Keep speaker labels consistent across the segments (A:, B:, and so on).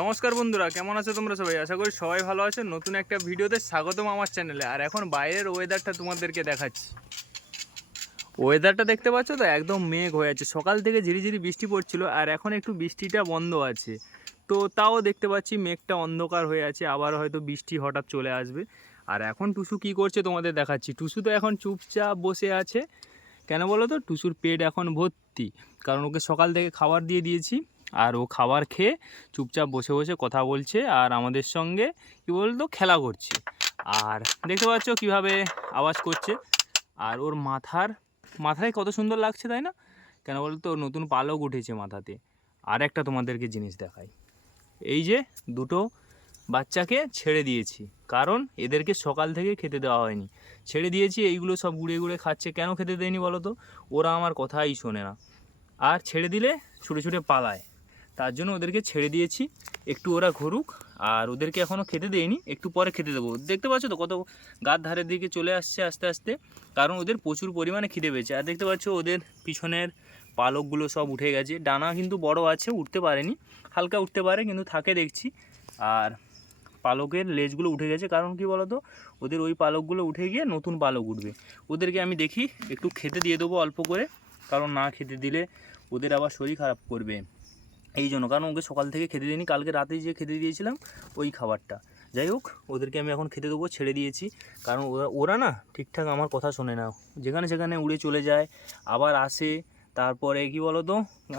A: নমস্কার বন্ধুরা, কেমন আছো তোমরা সবাই? আশা করি সবাই ভালো আছো। নতুন একটা ভিডিওতে স্বাগতম আমার চ্যানেলে। আর এখন বাইরের ওয়েদারটা তোমাদেরকে দেখাচ্ছি। ওয়েদারটা দেখতে পাচ্ছ তো? একদম মেঘ হয়ে আছে। সকাল থেকে ঝিরিঝিরি বৃষ্টি পড়ছিল, আর এখন একটু বৃষ্টিটা বন্ধ আছে। তো তাও দেখতে পাচ্ছি মেঘটা অন্ধকার হয়ে আছে। আবার হয়তো বৃষ্টি হঠাৎ চলে আসবে। আর এখন টুসু কি করছে তোমাদের দেখাচ্ছি। টুসু তো এখন চুপচাপ বসে আছে। কেন বলো তো? টুসুর পেট এখন ভর্তি। কারণ ওকে সকাল থেকে খাবার দিয়ে দিয়েছি। আর ও খাবার খেয়ে চুপচাপ বসে বসে কথা বলছে আর আমাদের সঙ্গে, কী বলতো, খেলা করছে। আর দেখতে পাচ্ছ কীভাবে আওয়াজ করছে। আর ওর মাথার, মাথায় কত সুন্দর লাগছে তাই না? কেন বলতো, ওর নতুন পালক উঠেছে মাথাতে। আর একটা তোমাদেরকে জিনিস দেখাই। এই যে দুটো বাচ্চাকে ছেড়ে দিয়েছি, কারণ এদেরকে সকাল থেকে খেতে দেওয়া হয়নি। ছেড়ে দিয়েছি, এইগুলো সব গুড়ে গুড়ে খাচ্ছে, কেন খেতে দেয়নি বলো তো ওরা আমার কথাই শোনে না। আর ছেড়ে দিলে ছুটে ছুটে পালায়। তার জন্য ওদেরকে ছেড়ে দিয়েছি। একটু ওরা ঘুরুক, আর ওদেরকে এখনও খেতে দেয়নি একটু পরে খেতে দেবো। দেখতে পাচ্ছ তো কত গার ধারের দিকে চলে আসছে আস্তে আস্তে, কারণ ওদের প্রচুর পরিমাণে খিদে পেয়েছে। আর দেখতে পাচ্ছ ওদের পিছনের পালকগুলো সব উঠে গেছে। ডানা কিন্তু বড় আছে, উঠতে পারেনি, হালকা উঠতে পারে, কিন্তু থাকে দেখছি। আর পালকের লেজগুলো উঠে গেছে, কারণ কি বলতো? ওদের ওই পালকগুলো উঠে গিয়ে নতুন পালক উঠবে। ওদেরকে আমি দেখি, একটু খেতে দিয়ে দেবো অল্প করে, কারণ না খেতে দিলে ওদের আবার শরীর খারাপ করবে। এই জন্য। কারণ ওকে সকাল থেকে খেতে দিইনি, কালকে রাতেই যে খেতে দিয়েছিলাম, ওই খাবারটা। যাই হোক, ওদেরকে আমি এখন খেতে দেবো, ছেড়ে দিয়েছি। কারণ ওরা ওরা না ঠিকঠাক আমার কথা শোনে না। যেখানে সেখানে উড়ে চলে যায়, আবার আসে, তারপরে কি বলো তো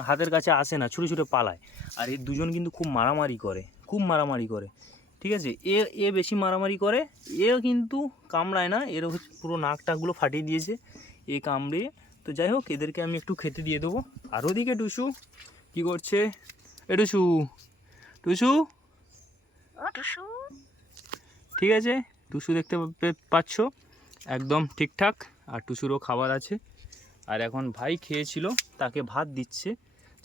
A: হাতের কাছে আসে না, ছুটে ছুটে পালায়। আর এই দুজন কিন্তু খুব মারামারি করে, খুব মারামারি করে। ঠিক আছে? এ এ বেশি মারামারি করে, এ কিন্তু কামড়ায় না, এর পুরো নাক টাকগুলো ফাটিয়ে দিয়েছে, এ কামড়ে। তো যাই হোক, এদেরকে আমি একটু খেতে দিয়ে দেবো। আর ওদিকে টুসু কি করছে? এ টুসু টুসু? ঠিক আছে টুসু দেখতে পাচ্ছ? একদম ঠিকঠাক আর টুসুরও খাবার আছে। আর এখন ভাই খেয়েছিল তাকে ভাত দিচ্ছে।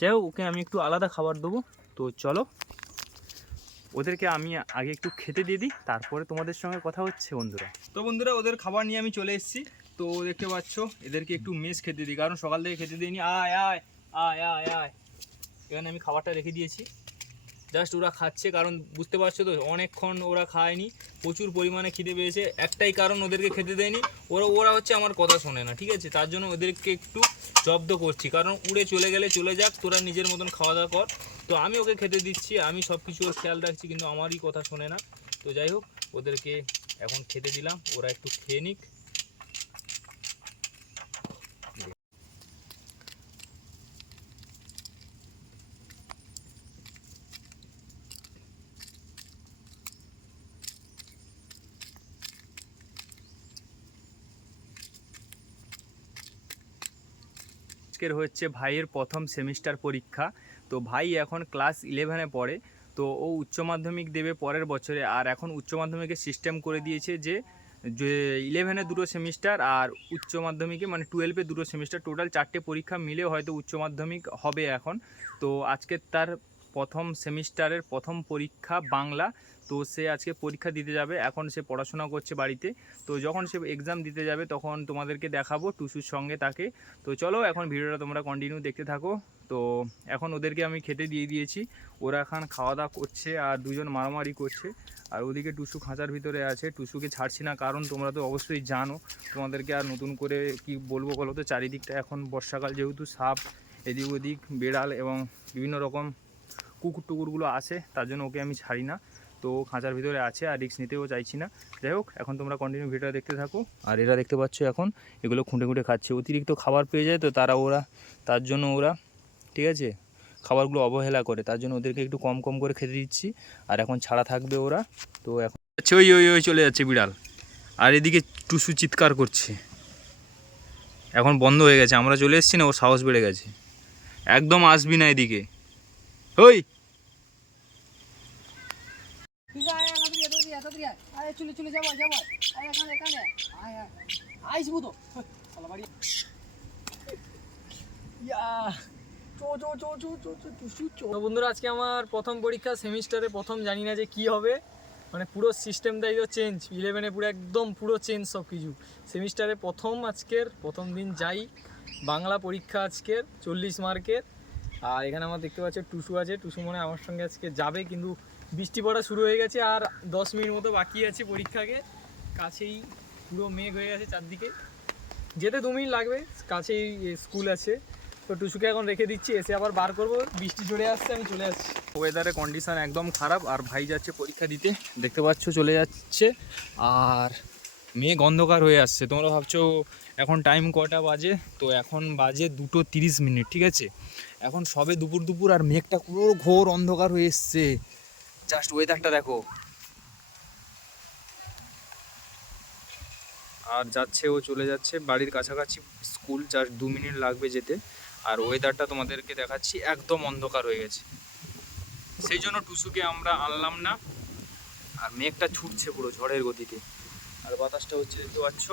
A: যাই হোক ওকে আমি একটু আলাদা খাবার দেবো। তো চলো ওদেরকে আমি আগে একটু খেতে দিয়ে দিই তারপরে তোমাদের সঙ্গে কথা হচ্ছে বন্ধুরা। তো বন্ধুরা ওদের খাবার নিয়ে আমি চলে এসেছি। তো দেখতে পাচ্ছ এদেরকে একটু মেস খেতে দিই কারণ সকাল থেকে খেতে দিইনি। আয় আয় আয় আয় আয়। এখানে আমি খাবারটা রেখে দিয়েছি। জাস্ট ওরা খাচ্ছে, কারণ বুঝতে পারছ তো, অনেকক্ষণ ওরা খায়নি, প্রচুর পরিমাণে খিদে পেয়েছে। একটাই কারণ ওদেরকে খেতে দেয়নি, ওরা ওরা হচ্ছে আমার কথা শোনে না, ঠিক আছে? তার জন্য ওদেরকে একটু জব্দ করছি, কারণ উড়ে চলে গেলে চলে যাক, তোরা নিজের মতন খাওয়া দাওয়া কর। তো আমি ওকে খেতে দিচ্ছি, আমি সব কিছু ওর খেয়াল রাখছি, কিন্তু আমারই কথা শোনে না। তো যাই হোক, ওদেরকে এখন খেতে দিলাম, ওরা একটু খেয়ে নিক। আজকের হচ্ছে ভাইয়ের প্রথম সেমিস্টার পরীক্ষা। তো ভাই এখন ক্লাস ইলেভেনে পড়ে, তো ও উচ্চ মাধ্যমিক দেবে পরের বছরে। আর এখন উচ্চ মাধ্যমিকের সিস্টেম করে দিয়েছে যে যে ইলেভেনে দুটো সেমিস্টার আর উচ্চ মাধ্যমিকে মানে টুয়েলভে দুটো সেমিস্টার টোটাল চারটে পরীক্ষা মিলে হয়তো উচ্চ মাধ্যমিক হবে এখন। তো আজকে তার প্রথম সেমিস্টারের প্রথম পরীক্ষা বাংলা। তো সে আজকে পরীক্ষা দিতে যাবে। এখন সে পড়াশোনা করছে বাড়িতে। তো যখন সে এক্সাম দিতে যাবে, তখন তোমাদেরকে দেখাবো টুসুর সঙ্গে তাকে। তো চলো এখন ভিডিওটা তোমরা কন্টিনিউ দেখতে থাকো। তো এখন ওদেরকে আমি খেতে দিয়ে দিয়েছি। ওরা এখন খাওয়া দাওয়া করছে আর দুজন মারামারি করছে। আর ওদিকে টুসু খাঁচার ভিতরে আছে। টুসুকে ছাড়ছি না কারণ তোমরা তো অবশ্যই জানো। তোমাদেরকে আর নতুন করে কি বলব বলো তো? চারিদিকটা এখন বর্ষাকাল যেহেতু সাপ এদিক ওদিক বেড়াল এবং বিভিন্ন রকম কুকুর টুকুরগুলো আসে তার জন্য ওকে আমি ছাড়ি না। তো খাঁচার ভিতরে আছে, আর রিক্স নিতেও চাইছি না। যাই হোক, এখন তোমরা কন্টিনিউ ভিডিওটা দেখতে থাকো। আর এরা দেখতে পাচ্ছ এখন, এগুলো খুঁটে খুঁটে খাচ্ছে। অতিরিক্ত খাবার পেয়ে যায় তো তারা ওরা, তার জন্য ওরা, ঠিক আছে? খাবারগুলো অবহেলা করে, তার জন্য ওদেরকে একটু কম কম করে খেতে দিচ্ছি। আর এখন ছাড়া থাকবে ওরা, তো এখন ওই ওই ওই চলে যাচ্ছে বিড়াল। আর এদিকে টুসু চিৎকার করছে। এখন বন্ধ হয়ে গেছে, আমরা চলে এসেছি না, ওর সাহস বেড়ে গেছে। একদম আসবি না এদিকে।
B: দিয়ে দিয়ে চো
C: বন্ধুরা, আজকে আমার প্রথম পরীক্ষা সেমিস্টারে প্রথম, জানি না যে কি হবে। মানে পুরো সিস্টেম সিস্টেমটাই তো চেঞ্জ ইলেভেনে পুরো একদম পুরো চেঞ্জ সব কিছু সেমিস্টারে প্রথম আজকের, প্রথম দিন যাই। বাংলা পরীক্ষা আজকের, চল্লিশ মার্কের আর এখানে আমার দেখতে পাচ্ছ টুসু আছে। টুসু মনে আমার সঙ্গে আজকে যাবে, কিন্তু বৃষ্টি পড়া শুরু হয়ে গেছে আর দশ মিনিট মতো বাকি আছে পরীক্ষাকে। কাছেই পুরো মেঘ হয়ে গেছে চারদিকে। যেতে দু মিনিট লাগবে, কাছেই স্কুল আছে। তো টুসুকে এখন রেখে দিচ্ছি, এসে আবার বার করব। বৃষ্টি চলে আসছে, আমি চলে আসছি।
A: ওয়েদারের কন্ডিশন একদম খারাপ, আর ভাই যাচ্ছে পরীক্ষা দিতে। দেখতে পাচ্ছ, চলে যাচ্ছে। আর মেঘ অন্ধকার হয়ে আসছে। তোমরা ভাবছ এখন টাইম কটা বাজে? তো এখন বাজে দুটো তিরিশ মিনিট, ঠিক আছে? এখন সবে দুপুর দুপুর আর মেঘটা পুরো ঘোর অন্ধকার হয়ে এসছে। জাস্ট ওয়েদারটা দেখো। আর যাচ্ছে, ও চলে যাচ্ছে। বাড়ির কাছাকাছি স্কুল জাস্ট দু মিনিট লাগবে যেতে। আর ওয়েদারটা তোমাদেরকে দেখাচ্ছি, একদম অন্ধকার হয়ে গেছে। সেই জন্য টুসুকে আমরা আনলাম না। আর মেঘটা ছুটছে পুরো ঝড়ের গতিতে। আর বাতাসটা হচ্ছে, দেখতে পাচ্ছ?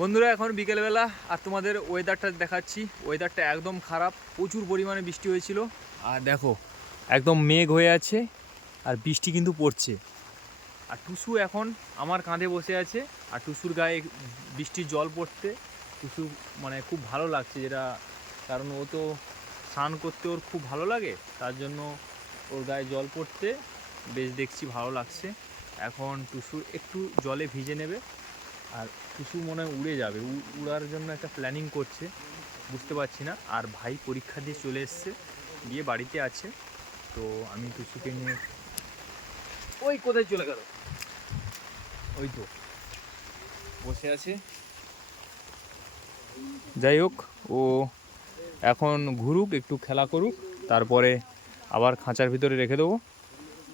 A: বন্ধুরা, এখন বিকেলবেলা আর তোমাদের ওয়েদারটা দেখাচ্ছি। ওয়েদারটা একদম খারাপ, প্রচুর পরিমাণে বৃষ্টি হয়েছিল। আর দেখো, একদম মেঘ হয়ে আছে আর বৃষ্টি কিন্তু পড়ছে। আর টুসু এখন আমার কাঁধে বসে আছে আর টুসুর গায়ে বৃষ্টির জল পড়তে টুসু মানে খুব ভালো লাগছে যেটা কারণ ও তো স্নান করতে ওর খুব ভালো লাগে, তার জন্য ওর গায়ে জল পড়তে বেশ দেখছি ভালো লাগছে। এখন টুসু একটু জলে ভিজে নেবে। আর টুসু মনে হয় উড়ে যাবে। উড়ার জন্য একটা প্ল্যানিং করছে, বুঝতে পারছি না। আর ভাই পরীক্ষা দিয়ে চলে এসছে, গিয়ে বাড়িতে আছে। তো আমি টুসুকে নিয়ে ওই কোথায় চলে গেল? ওই তো। বসে আছে। যাই হোক, ও এখন ঘুরুক, একটু খেলা করুক, তারপরে আবার খাঁচার ভিতরে রেখে দেবো।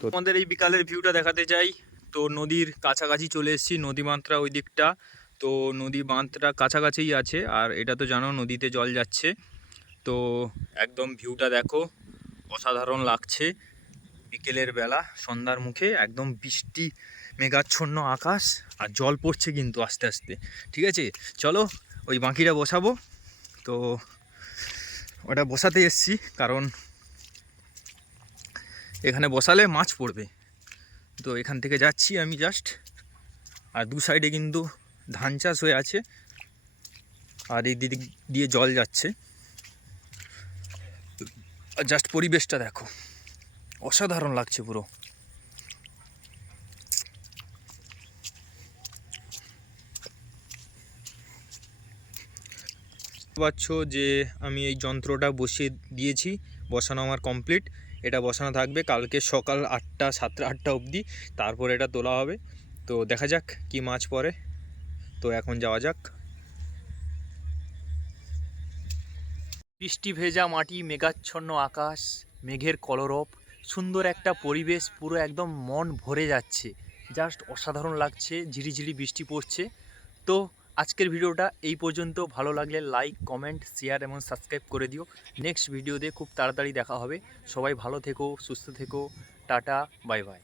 A: তো আমাদের এই বিকালের ভিউটা দেখাতে চাই। তো নদীর কাছাকাছি চলে এসেছি, নদী বাঁধটা ওই দিকটা তো নদী বাঁধটা কাছাকাছিই আছে, আর এটা তো জানো নদীতে জল যাচ্ছে। তো একদম ভিউটা দেখো, অসাধারণ লাগছে। বিকেলের বেলা, সন্ধ্যার মুখে, একদম বৃষ্টি, মেঘাচ্ছন্ন আকাশ, আর জল পড়ছে কিন্তু আস্তে আস্তে। ঠিক আছে? চলো, ওই বাঁকিটা বসাবো। তো ওটা বসাতে এসছি, কারণ এখানে বসালে মাছ পড়বে। তো এখান থেকে যাচ্ছি আমি জাস্ট আর দু সাইডে কিন্তু ধান চাষ হয়ে আছে। আর এই দিক দিয়ে জল যাচ্ছে। জাস্ট পরিবেশটা দেখো। অসাধারণ লাগছে পুরো। পাচ্ছ যে আমি এই যন্ত্রটা বসিয়ে দিয়েছি, বসানো আমার কমপ্লিট এটা বসানো থাকবে কালকে সকাল আটটা, সাতটা, আটটা অবধি। তারপর এটা তোলা হবে। তো দেখা যাক কি মাছ পড়ে। তো এখন যাওয়া যাক। বৃষ্টি ভেজা মাটি, মেঘাচ্ছন্ন আকাশ, মেঘের কলরব, সুন্দর একটা পরিবেশ, পুরো একদম মন ভরে যাচ্ছে। জাস্ট অসাধারণ লাগছে, ঝিরিঝিরি বৃষ্টি পড়ছে। তো আজকের ভিডিওটা এই পর্যন্ত। ভালো লাগলে লাইক কমেন্ট শেয়ার এবং সাবস্ক্রাইব করে দিও। নেক্সট ভিডিওতে খুব তাড়াতাড়ি দেখা হবে। সবাই ভালো থেকো, সুস্থ থেকো। Tata bye bye